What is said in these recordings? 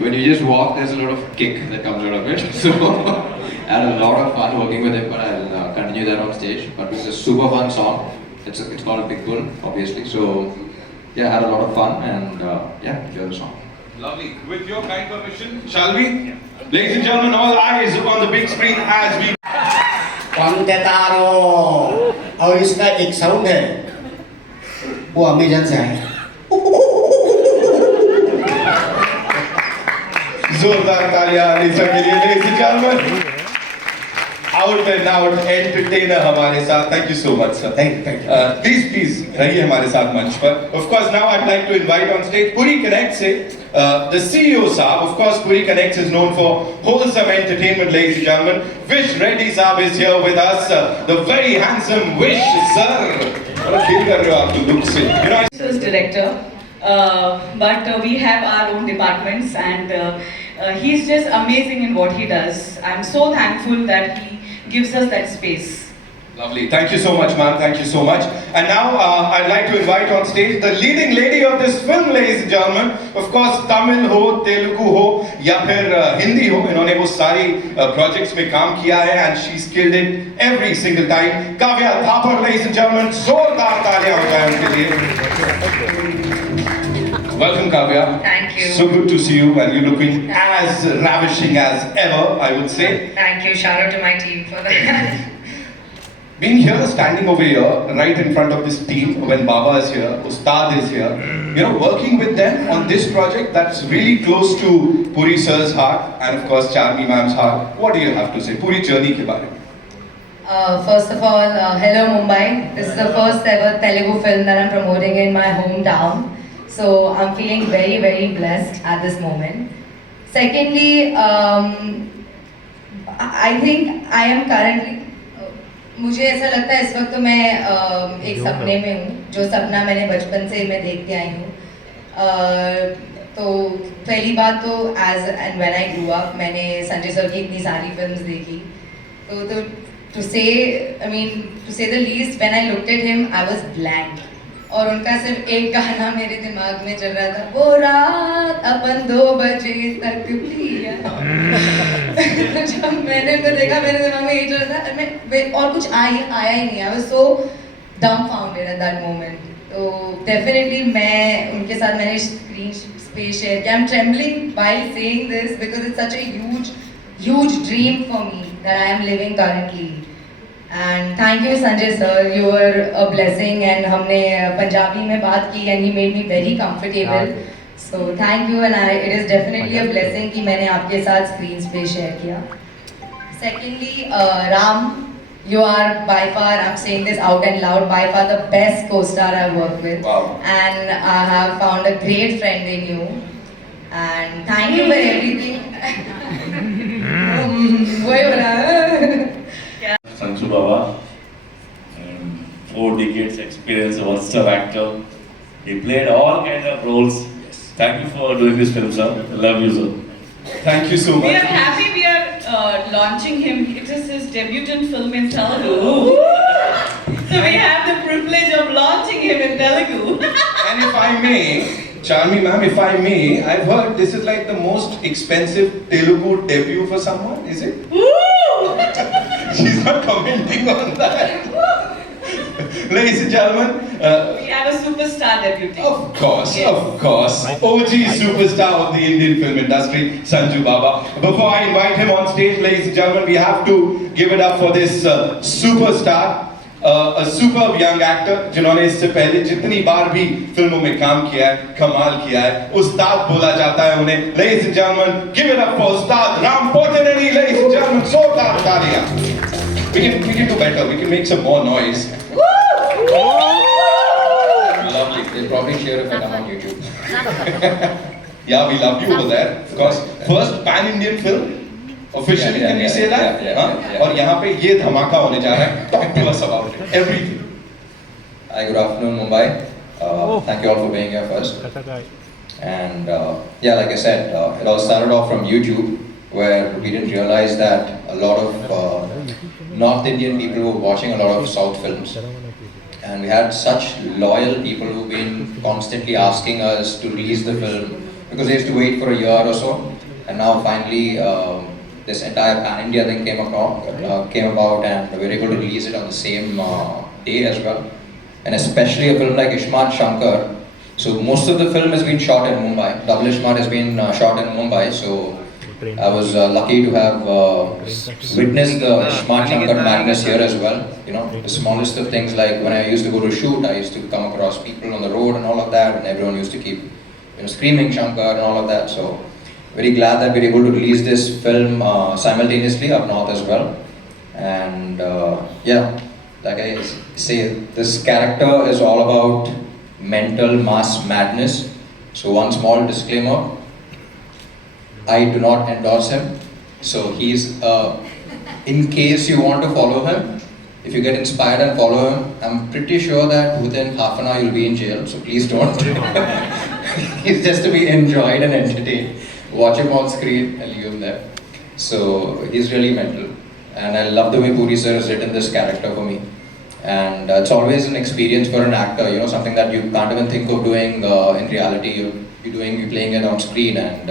when you just walk, there's a lot of kick that comes out of it. So I had a lot of fun working with him, but I'll continue that on stage. But it's a super fun song. It's called Big Bull, obviously. So yeah, I had a lot of fun and yeah, enjoy the song. Lovely. With your kind permission, shall we? Ladies and gentlemen, all eyes on the big screen as we Contetaro और इसका एक sound है वो Amazon से है जोरदार तालियां Alyssa के लिए, ladies and gentlemen. Out and out entertainer हमारे साथ. Thank you so much, sir. Thank you. Please रहिए हमारे साथ मंच पर. Of course, now I'd like to invite on stage Puri Connect से the CEO साहब. Of course, Puri Connect is known for wholesome entertainment, ladies and gentlemen. Vish Reddy साहब is here with us. The very handsome Vish sir. बड़ा खेल कर रहे हो आप तो look से. You know. As director, but we have our own departments, and he's just amazing in what he does. I'm so thankful that he gives us that space. Lovely. Thank you so much, ma'am. Thank you so much. And now I'd like to invite on stage the leading lady of this film, ladies and gentlemen. Of course, Tamil हो, Telugu हो, या फिर Hindi हो. इन्होंने वो सारी projects में काम किया है, and she's killed it every single time. Kavya Thapar, ladies and gentlemen. जोरदार तालियां हो जाए उनके लिए. Welcome, Kavya. Thank you. So good to see you, and you're looking as ravishing as ever, I would say. Thank you. Shout out to my team for that. Being here, standing over here, right in front of this team, when Baba is here, Ustad is here, you know, working with them on this project that's really close to Puri sir's heart, and of course Charmi ma'am's heart. What do you have to say? Puri journey ke baare mein. First of all, hello Mumbai. This is the first ever Telugu film that I'm promoting in my hometown. So I'm feeling very, very blessed at this moment. Secondly, I think I am currently, मुझे ऐसा लगता है इस वक्त तो मैं एक सपने में हूँ, जो सपना मैंने बचपन से मैं देखते आई हूँ. तो पहली बात तो as and when I grew up मैंने संजय सर की इतनी सारी फिल्म्स देखी. तो टू से the least when I looked at him I was blank. और उनका सिर्फ एक गाना मेरे दिमाग में चल रहा था, वो रात अपन 2 बजे तक पिया. तो जब मैंने उनको देखा मेरे दिमाग में यही चल रहा था, मैं और कुछ आया ही नहीं. I was so dumbfounded at that moment. तो डेफिनेटली मैं उनके साथ मैंने स्क्रीन स्पेस शेयर किया. I am trembling while saying this because it's such a huge dream for me that I am living currently. And thank you Sanjay sir, you were a blessing, and हमने पंजाबी में बात की and he made me very comfortable. So thank you, and it is definitely a blessing कि मैंने आपके साथ screen space share किया. Secondly, Ram, you are by far, I'm saying this out and loud, by far the best co-star I've worked with. Wow. And I have found a great friend in you. And thank you for everything. वही हो रहा है. Sanju Baba, 4 decades experience, one-star actor. He played all kind of roles. Thank you for doing this film, sir. I love you, sir. Thank you so We much. are happy we are launching him. It is his debutant film in Telugu. So we have the privilege of launching him in Telugu. And if I may, Charmi ma'am, if I may, I've heard this is like the most expensive Telugu debut for someone, is it? She's not commenting on that. Ladies and gentlemen, We have a superstar debuting. of course, Yes. of course, OG superstar of the Indian film industry, Sanju Baba. Before I invite him on stage, ladies and gentlemen, we have to give it up for this superstar, a superb young actor, जिन्होंने इससे पहले जितनी बार भी फिल्मों में काम किया है, कमाल किया है, उस्ताद बोला जाता है उन्हें. Ladies and gentlemen, give it up for Ustad Ram Potaneri, ladies and gentlemen, जोरदार तालियां. We can do better. We can make some more noise. Lovely. They'll probably cheer if I come on YouTube. Yeah, we love you over there. Of course, first pan-Indian film. Officially, Yeah, can we yeah, say yeah, that? yeah, हाँ? yeah. और यहाँ पे ये धमाका होने जा रहा है. Talk to us about it. Everything. Hi, good afternoon, Mumbai. Thank you all for being here first. And yeah, like I said, it all started off from YouTube, where we didn't realize that a lot of North Indian people were watching a lot of South films. And we had such loyal people who've been constantly asking us to release the film because they used to wait for a year or so, and now finally this entire pan-India thing came about, and we were able to release it on the same day as well. And especially a film like Ishmat Shankar. So most of the film has been shot in Mumbai. Double Ishmat has been shot in Mumbai. So I was lucky to have witnessed the Ishmat Shankar madness here as well. You know, the smallest of things, like when I used to go to shoot, I used to come across people on the road and all of that, and everyone used to keep screaming Shankar and all of that. So very glad that we were able to release this film simultaneously up north as well. And yeah, like I say, this character is all about mental mass madness. So one small disclaimer, I do not endorse him. So he's, in case you want to follow him, if you get inspired and follow him, I'm pretty sure that within half an hour you'll be in jail. So please don't. He's just to be enjoyed and entertained. Watch him on screen and leave him there. So he's really mental. And I love the way Puri sir has written this character for me. And it's always an experience for an actor, you know, something that you can't even think of doing in reality. You're playing it on screen, and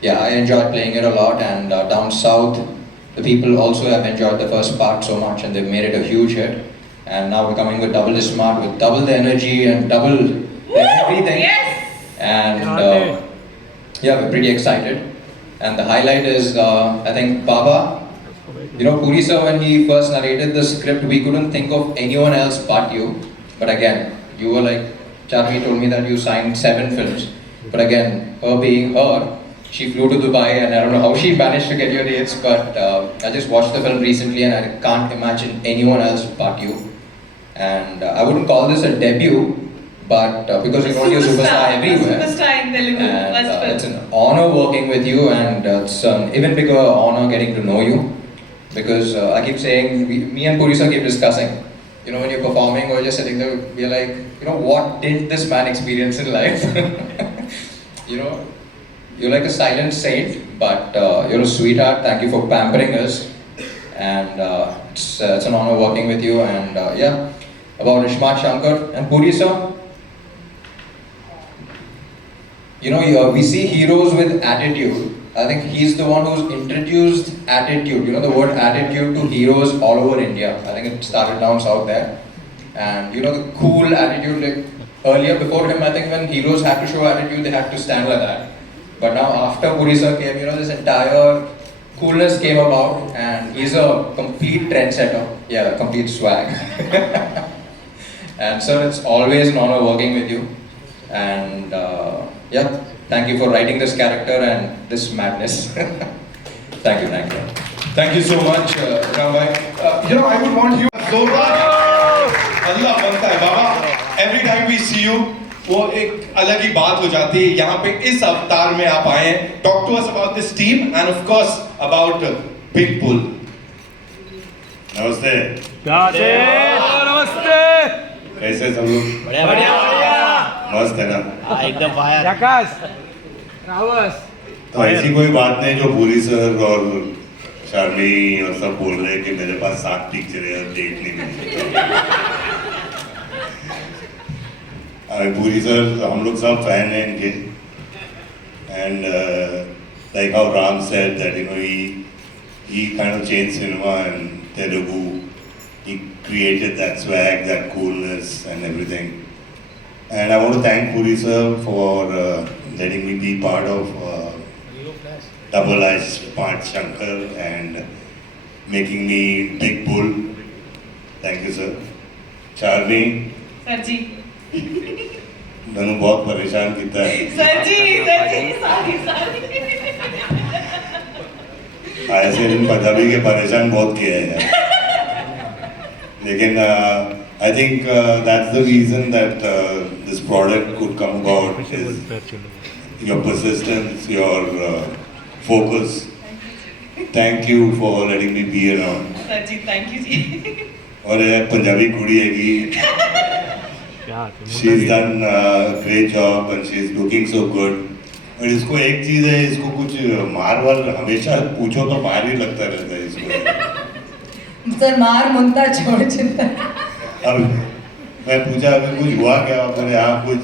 yeah, I enjoyed playing it a lot. And down south, the people also have enjoyed the first part so much, and they've made it a huge hit. And now we're coming with double the smart, with double the energy and double everything. Yes! And yeah, we're pretty excited. And the highlight is, I think, Baba. You know, Puri sir, when he first narrated the script, we couldn't think of anyone else but you. But again, you were like, Charmi told me that you signed 7 films. But again, her being her, she flew to Dubai, and I don't know how she managed to get your dates, but I just watched the film recently and I can't imagine anyone else but you. And I wouldn't call this a debut, but because you're going to be a superstar everywhere. Superstar in Telugu. And it's an honor working with you, and it's an even bigger honor getting to know you. Because I keep saying, me and Puri sir keep discussing, you know, when you're performing or just sitting there, we're like, you know, what did this man experience in life? You know, you're like a silent saint, but you're a sweetheart. Thank you for pampering us. And it's an honor working with you. And yeah, about Ishmat Shankar and Puri sir, you know, we see heroes with attitude. I think he's the one who's introduced attitude, you know, the word attitude to heroes all over India. I think it started down south there. And you know, the cool attitude, like earlier before him, I think when heroes had to show attitude, they had to stand like that. But now after Puri sir came, you know, this entire coolness came about, and he's a complete trendsetter. Yeah, complete swag. And sir, it's always an honor working with you. And yeah, thank you for writing this character and this madness. Thank you. Thank you so much, Rambhai. You know, I would want you so much. Allah बनता है बाबा. Every time we see you, वो एक अलग ही बात हो जाती है. यहाँ पे इस अवतार में आप आए हैं. Talk to us about this team and of course about Big Bull. नमस्ते. नमस्ते. कैसे सब लोग? बढ़िया. मस्त है ना? एकदम फायर. जकास. रावस. तो ऐसी कोई बात नहीं जो पूरी सर और शार्मी और सब बोल रहे हैं कि मेरे पास 7 पिक्चर है और डेट नहीं मिली. पूरी सर हम लोग सब फैन हैं इनके. And like how Ram said that, you know, he kind of changed cinema and Telugu. He created that swag, that coolness and everything. And I want to thank Puri sir for letting me be part of Double Ishmat Shankar and making me Big Bull. Thank you sir. Charmi. Sir ji. मैंने बहुत परेशान किया है. Sir ji, sorry. ऐसे दिन पंजाबी के परेशान बहुत किए हैं. लेकिन I think that's the reason that this product could come about is your persistence, your focus. Thank you for letting me be around. Sir ji, thank you ji. और ये पंजाबी कुड़ी है कि she's done a great job and she's looking so good. और इसको एक चीज़ है, इसको कुछ मार वार हमेशा पूछो तो मार ही लगता रहता है इसको. सर मार मुंता छोड़ चिंता. अब मैं पूछा अभी कुछ हुआ क्या? मैंने हाँ कुछ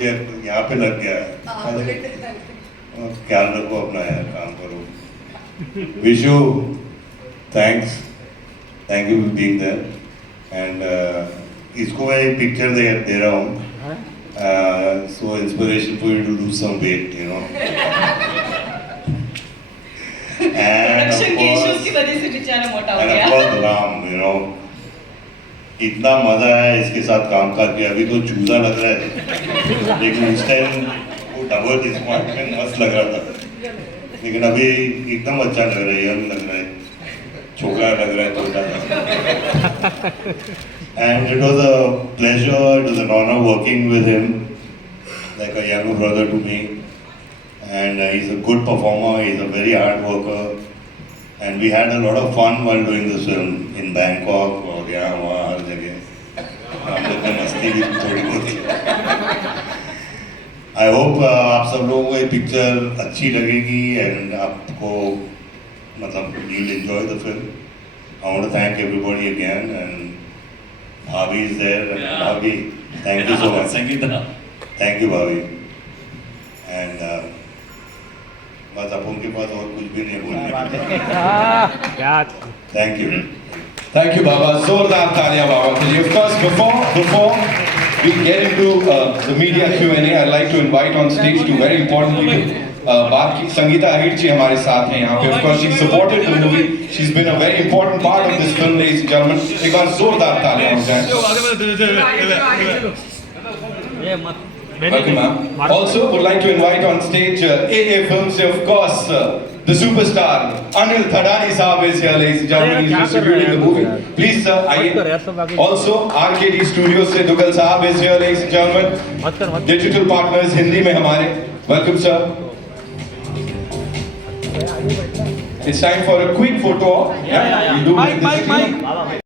यहाँ पे लग गया. ख्याल रखो अपना यार, काम करो। Wish you thanks, thank you for being there. And इसको मैं एक पिक्चर दे रहा हूँ, so inspiration for you to lose some weight, you know. Production के इश्यूज की वजह से बेचारा मोटा हो And गया। of course, Ram, you know, इतना मजा आया इसके साथ काम करके। अभी तो चूजा लग रहा है, लेकिन उस टाइम वो डबल डिसअपॉइंटमेंट मस्त लग रहा था। लेकिन अभी एकदम अच्छा लग रहा है, यंग लग रहा है, छोकरा लग रहा है, छोटा सा। And it was a pleasure, it was an honor working with him, like a younger brother to me. And he's a good performer, he's a very hard worker. And we had a lot of fun while doing this film in Bangkok और यहाँ वहाँ हर जगह हम लोग ने मस्ती भी थोड़ी बहुत की। I hope आप सब लोगों को ये पिक्चर अच्छी लगेगी and आपको मतलब you'll enjoy the film. I want to thank everybody again and Bhavi is there and Bhavi, thank you so much. Sangeeta. Thank you Bhavi. And बस अब उनके पास और कुछ भी नहीं बोलने क्या thank you. Thank you, Baba. Zordar Talia, Baba. For you. Of course, before we get into the media Q&A, I'd like to invite on stage two very important people. बात की संगीता अहिर जी हमारे साथ हैं यहाँ पे. Of course, she supported the movie. She's been a very important part of this film, ladies and gentlemen. एक बार जोरदार तालियां हो जाएं. Welcome, ma'am. Also, would like to invite on stage AA Films, of course, the superstar Anil Thadani Saab is here, ladies and gentlemen. He's distributing the movie. Please, sir, आइए. Also, RKD Studios से दुगल साहब is here, ladies and gentlemen. Digital partners Hindi में हमारे. Welcome, sir. It's time for a quick photo. Yeah. You do Mike.